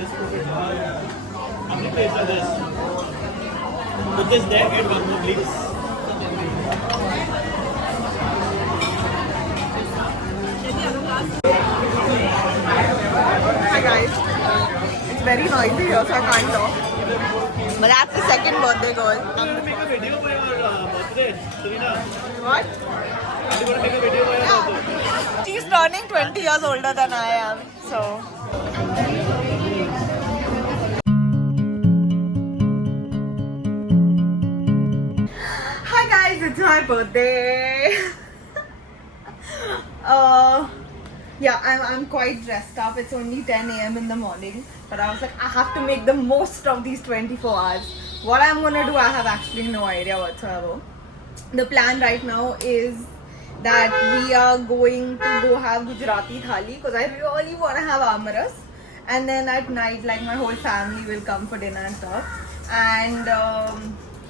Just put it. How many plates are this? Put this there. Get one more, please. Hi guys. It's very noisy here, so I can't talk. But that's the second birthday girl. I'm gonna make a video for your birthday, Serena. What? I'm gonna make a video for your birthday. She's turning 20 years older than I am, so. Hi guys, it's my birthday. Yeah, I'm quite dressed up. It's only 10 a.m. in the morning, but I was like, I have to make the most of these 24 hours. What I'm gonna do, I have actually no idea whatsoever. The plan right now is that we are going to go have Gujarati thali because I really want to have amaras, and then at night, like, my whole family will come for dinner and stuff. And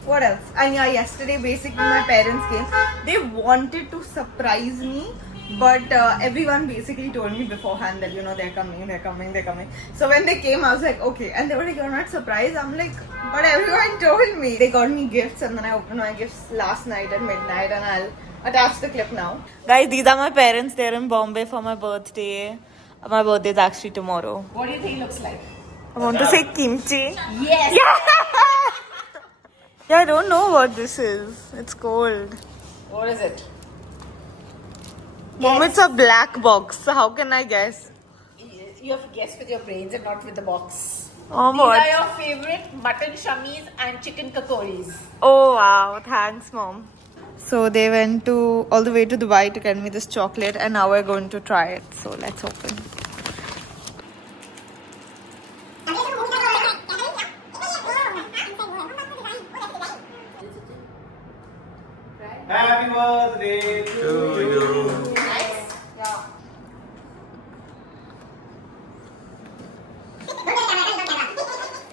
what else? And yeah, yesterday basically my parents came. They wanted to surprise me, but everyone basically told me beforehand that, you know, they're coming. So when they came, I was like, okay. And they were like, you're not surprised? I'm like, but everyone told me. They got me gifts, and then I opened my gifts last night at midnight, and I'll attach the clip now. Guys, these are my parents. They're in Bombay for my birthday. My birthday is actually tomorrow. What do you think it looks like? I want to say kimchi. Yes! Yeah! Yeah, I don't know what this is. It's cold. What is it? Mom, it's a black box. So how can I guess? You have to guess with your brains and not with the box. Oh, These what? are your favorite mutton shamis and chicken kakoris. Oh, wow. Thanks, Mom. So they went all the way to Dubai to get me this chocolate, and now we're going to try it. So let's open. Happy birthday to you. Nice? Yeah.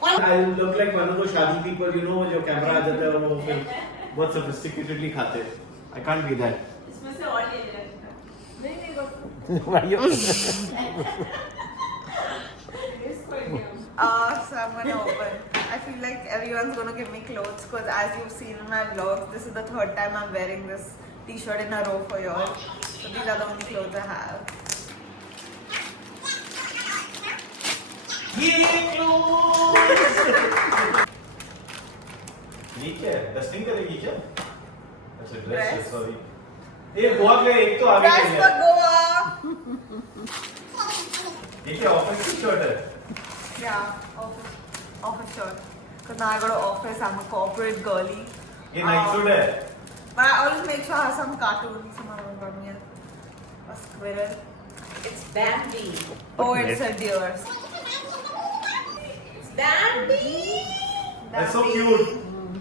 I look like one of those shadi people, you know, जो camera आ जाता है और वो फिर बहुत sophisticatedly खाते हैं. I can't be that. इसमें से और ले लेना. Why you? So I'm gonna open. I feel like everyone's gonna give me clothes because, as you've seen in my vlogs, this is the third time I'm wearing this t-shirt in a row for y'all. So these are the only clothes I have. ये clothes. ये क्या है? Dusting करेगी क्या? अच्छा dress है, sorry. ये बहुत ले एक तो आगे Dress चले. for Goa. ये क्या ऑफिस की शर्ट है? Yeah, office shirt. Because now I go to office. I'm a corporate girly. ये नाइट सूट है. But I always make sure I have some cartoons. Someone got me a squirrel. It's Bambi. Oh, it's a deer. It's Bambi. That's so cute.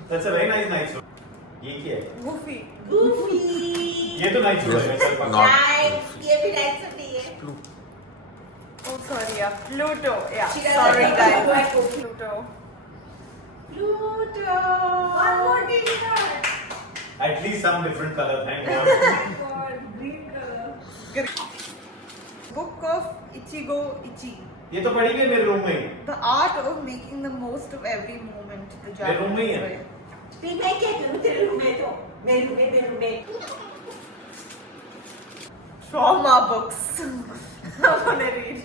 That's a very nice night suit. ये क्या है? Goofy. Goofy. ये तो night suit है. चल पकड़. Nice. ये भी nice होती है. Oh, sorry, yeah. Pluto. Yeah. She doesn't Sorry, know guys. what to Pluto. Pluto. One more t-shirt. At least some different color. Thank God. Thank God. Green color. Book of Ichigo Ichi. ये तो पड़ी हुई मेरे room में. The art of making the most of every moment. The मेरे room में ही है. way. फिर मैं क्या करूँ तेरे रूम में तो? मेरे रूम में. Trauma books. I'm gonna read.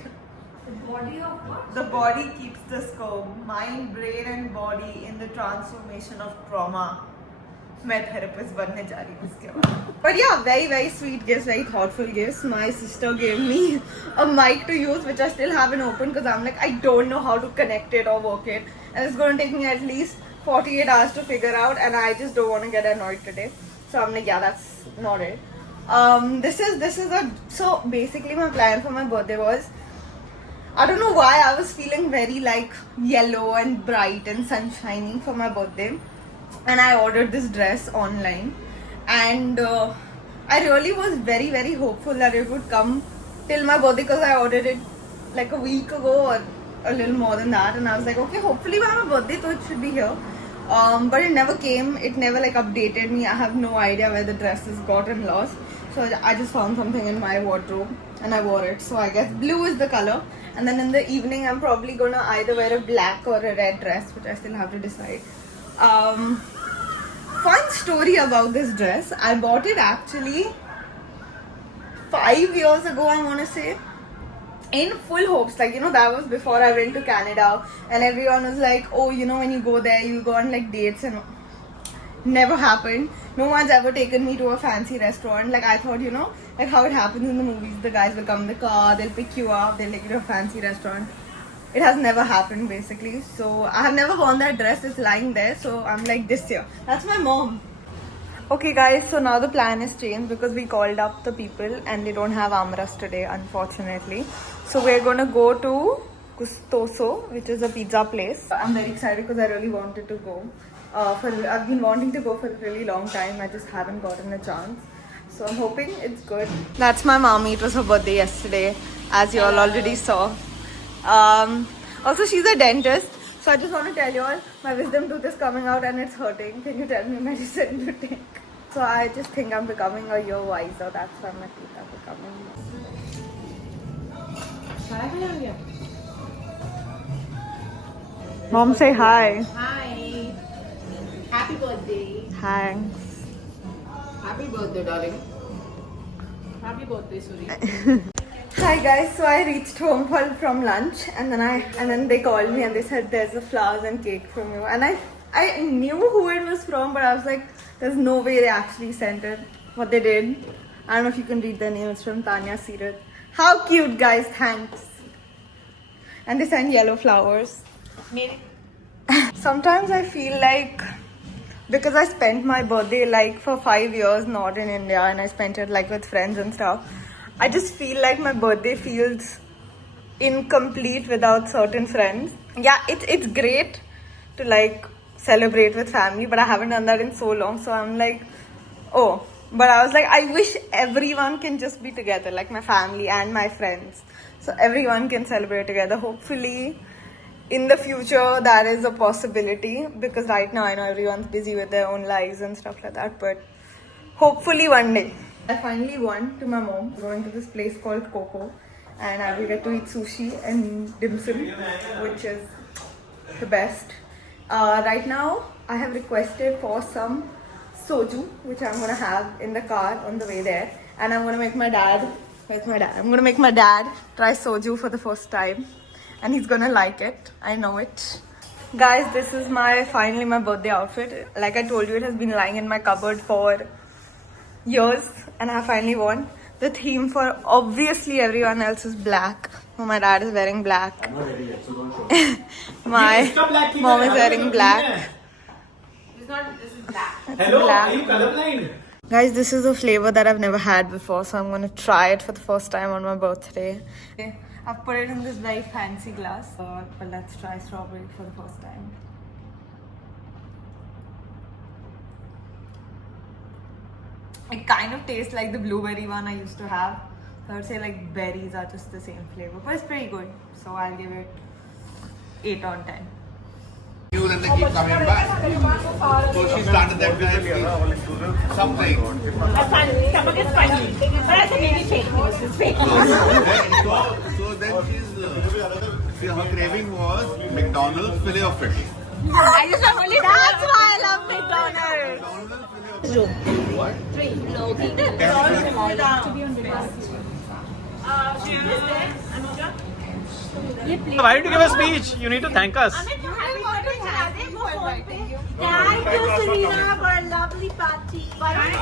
The body of what? The body keeps the score. Mind, brain, and body in the transformation of trauma. मैं therapist बनने जा रही हूँ इसके बाद. But yeah, very very sweet gifts, very thoughtful gifts. My sister gave me a mic to use, which I still haven't opened because I'm like, I don't know how to connect it or work it, and it's going to take me at least 48 hours to figure out, and I just don't want to get annoyed today. So I'm like, yeah, that's not it. So basically my plan for my birthday was, I don't know why I was feeling very like yellow and bright and sunshiny for my birthday, and I ordered this dress online, and I really was very very hopeful that it would come till my birthday because I ordered it like a week ago or a little more than that, and I was like, okay, hopefully by my birthday so it should be here. But it never came. It never like updated me. I have no idea where the dress is gotten lost. So I just found something in my wardrobe and I wore it. So I guess blue is the color. And then in the evening, I'm probably gonna either wear a black or a red dress, which I still have to decide. Fun story about this dress. I bought it actually 5 years ago, I want to say, in full hopes. Like, that was before I went to Canada, and everyone was like, oh, when you go there, you go on like dates, and never happened. No one's ever taken me to a fancy restaurant. Like, I thought, like how it happens in the movies, the guys will come in the car, they'll pick you up, they'll take you to a fancy restaurant. It has never happened, basically. So I have never worn that dress. It's lying there. So I'm like, this year. That's my mom. Okay guys, so now the plan is changed because we called up the people and they don't have Amras today, unfortunately. So we're gonna go to Gustoso, which is a pizza place. I'm very excited because I really wanted to go. I've been wanting to go for a really long time. I just haven't gotten a chance. So I'm hoping it's good. That's my mommy. It was her birthday yesterday, as you all already saw. Also, she's a dentist. So I just want to tell you all, my wisdom tooth is coming out and it's hurting. Can you tell me medicine to take? So I just think I'm becoming a year wiser. That's why my teeth are becoming. Mom, say hi. Hi. Happy birthday. Thanks. Happy birthday, darling. Happy birthday, Suri. Hi guys, so I reached home from lunch and then they called me and they said there's a flowers and cake from you, and I knew who it was from, but I was like, there's no way they actually sent it. What they did, I don't know if you can read their name, it's from Tanya Sirat. How cute, guys, thanks. And they sent yellow flowers. Sometimes I feel like, because I spent my birthday like for 5 years not in India and I spent it like with friends and stuff, I just feel like my birthday feels incomplete without certain friends. Yeah, it's great to like celebrate with family, but I haven't done that in so long. So I'm like, oh, but I was like, I wish everyone can just be together, like my family and my friends. So everyone can celebrate together. Hopefully in the future that is a possibility, because right now I know everyone's busy with their own lives and stuff like that, but hopefully one day. I finally won to my mom, going to this place called Coco, and I will get to eat sushi and dim sum, which is the best. Right now, I have requested for some soju, which I'm gonna have in the car on the way there, and I'm gonna make my dad. Where's my dad? I'm gonna make my dad try soju for the first time, and he's gonna like it. I know it. Guys, this is finally my birthday outfit. Like I told you, it has been lying in my cupboard for years and I finally won. The theme for obviously everyone else is black. So my dad is wearing black. I'm not ready yet, so don't show. My mom is wearing black. This is black. Hello, black. are you colorblind? Guys, this is a flavor that I've never had before, so I'm gonna try it for the first time on my birthday. I've put it in this very fancy glass, but let's try strawberry for the first time. It kind of tastes like the blueberry one I used to have. So I would say like berries are just the same flavor, but it's pretty good. So I'll give it 8 on 10. And they keep coming back. So she started that time something. Stomach is funny. But I said maybe fake news. It's fake news. So then her craving was McDonald's filet of fish. I just have only That's why I love McDonald's. What? Why did you give a speech? You need to thank us. Thank you, Serena, for a lovely party.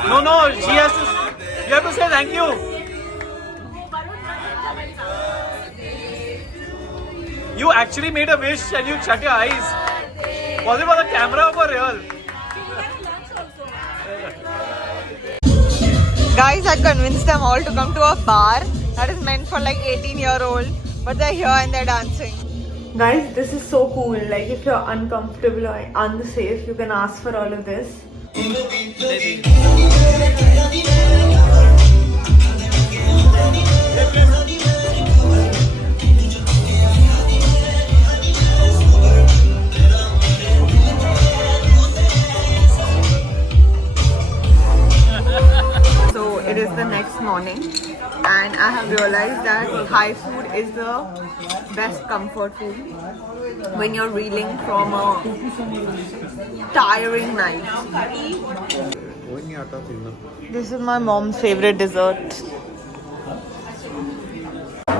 No, she has to. You have to say thank you. You actually made a wish and you shut your eyes. Was it for the camera or for real? Guys, I convinced them all to come to a bar that is meant for like 18-year-old, but they're here and they're dancing. Guys, this is so cool. Like if you're uncomfortable or unsafe, you can ask for all of this. So it is the next realized that Thai food is the best comfort food when you're reeling from a tiring night. This is my mom's favorite dessert.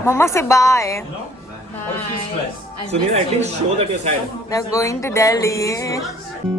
Mama, say bye. So, Nina, at least show that you're sad. They're going to Delhi.